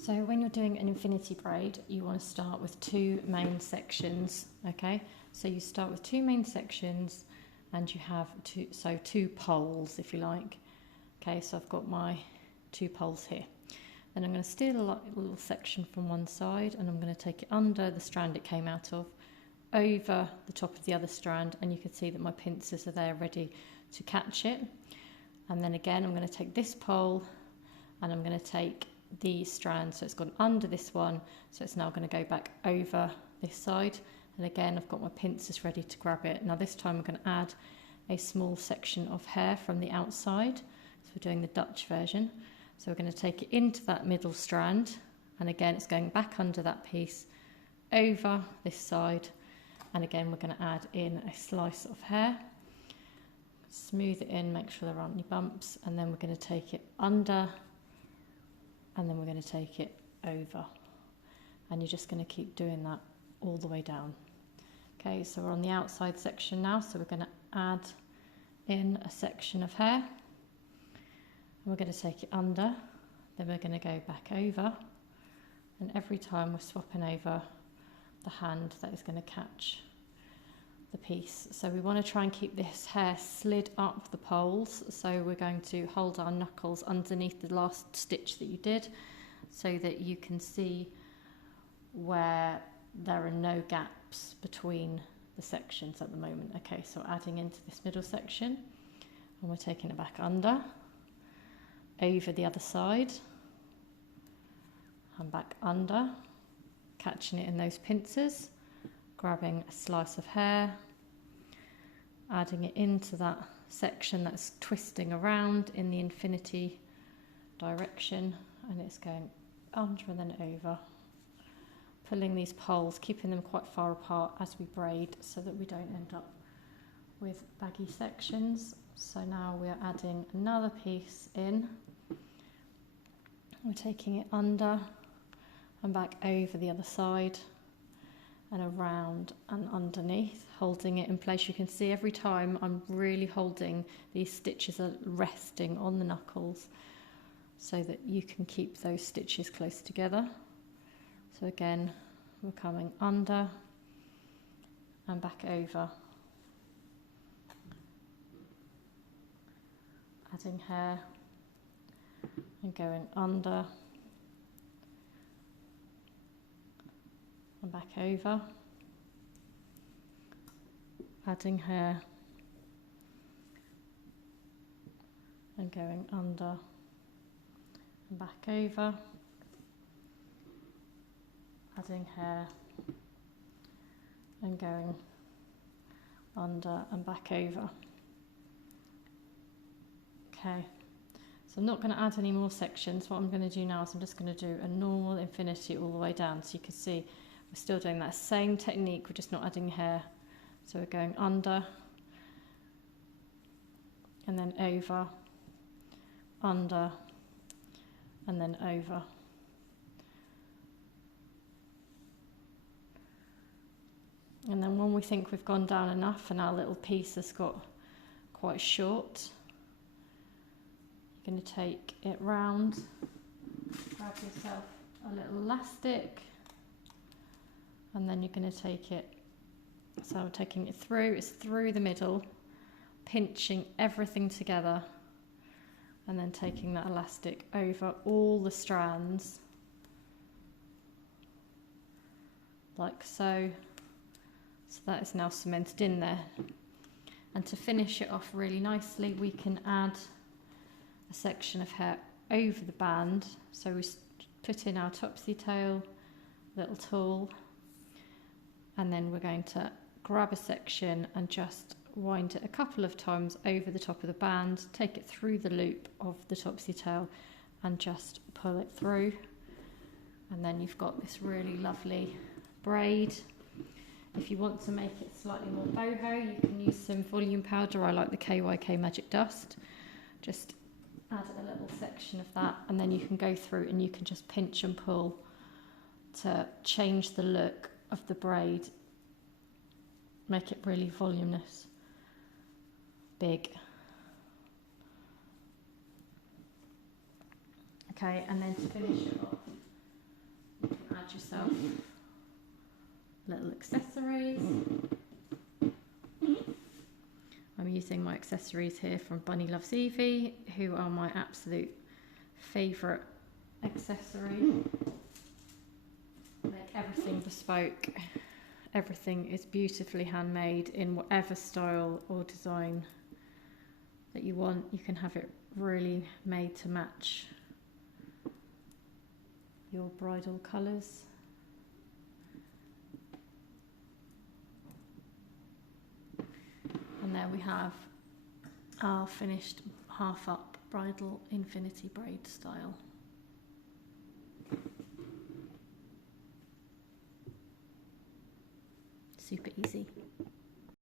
So when you're doing an infinity braid, you want to start with two main sections, okay? So you start with two main sections and you have two poles, if you like. Okay, so I've got my two poles here. Then I'm going to steal a little section from one side and I'm going to take it under the strand it came out of, over the top of the other strand, and you can see that my pincers are there ready to catch it. And then again, I'm going to take this pole and I'm going to take the strand, so it's gone under this one, so it's now going to go back over this side, and again I've got my pincers ready to grab it. Now this time I'm going to add a small section of hair from the outside, so we're doing the Dutch version. So we're going to take it into that middle strand, and again it's going back under that piece, over this side, and again we're going to add in a slice of hair, smooth it in, make sure there aren't any bumps, and then we're going to take it under, and then we're going to take it over, and you're just going to keep doing that all the way down. Okay, so we're on the outside section now, so we're going to add in a section of hair, and we're going to take it under, then we're going to go back over, and every time we're swapping over the hand that is going to catch the piece. So we want to try and keep this hair slid up the poles, so we're going to hold our knuckles underneath the last stitch that you did so that you can see where there are no gaps between the sections at the moment. Okay, so adding into this middle section, and we're taking it back under, over the other side, and back under, catching it in those pincers, grabbing a slice of hair, adding it into that section that's twisting around in the infinity direction, and it's going under and then over, pulling these poles, keeping them quite far apart as we braid so that we don't end up with baggy sections. So now we're adding another piece in, we're taking it under and back over the other side and around and underneath, holding it in place. You can see every time I'm really holding, these stitches are resting on the knuckles so that you can keep those stitches close together. So again, we're coming under and back over, adding hair and going under and back over, adding hair and going under and back over, adding hair and going under and back over. Okay, so I'm not going to add any more sections. What I'm going to do now is I'm just going to do a normal infinity all the way down, so you can see we're still doing that same technique, we're just not adding hair. So we're going under and then over, under and then over. And then when we think we've gone down enough and our little piece has got quite short, you're going to take it round, grab yourself a little elastic, and then you're going to take it, so I'm taking it through, it's through the middle, pinching everything together, and then taking that elastic over all the strands, like so. So that is now cemented in there. And to finish it off really nicely, we can add a section of hair over the band. So we put in our topsy tail little tool, and then we're going to grab a section and just wind it a couple of times over the top of the band, take it through the loop of the topsy tail and just pull it through, and then you've got this really lovely braid. If you want to make it slightly more boho, you can use some volume powder. I like the KYK Magic Dust. Just add a little section of that, and then you can go through and you can just pinch and pull to change the look of the braid, make it really voluminous, big. Okay, and then to finish it off, add yourself little accessories. I'm using my accessories here from Bunny Loves Evie, who are my absolute favourite accessory. Make everything bespoke. Everything is beautifully handmade in whatever style or design that you want. You can have it really made to match your bridal colours. And there we have our finished half up bridal infinity braid style. Super easy.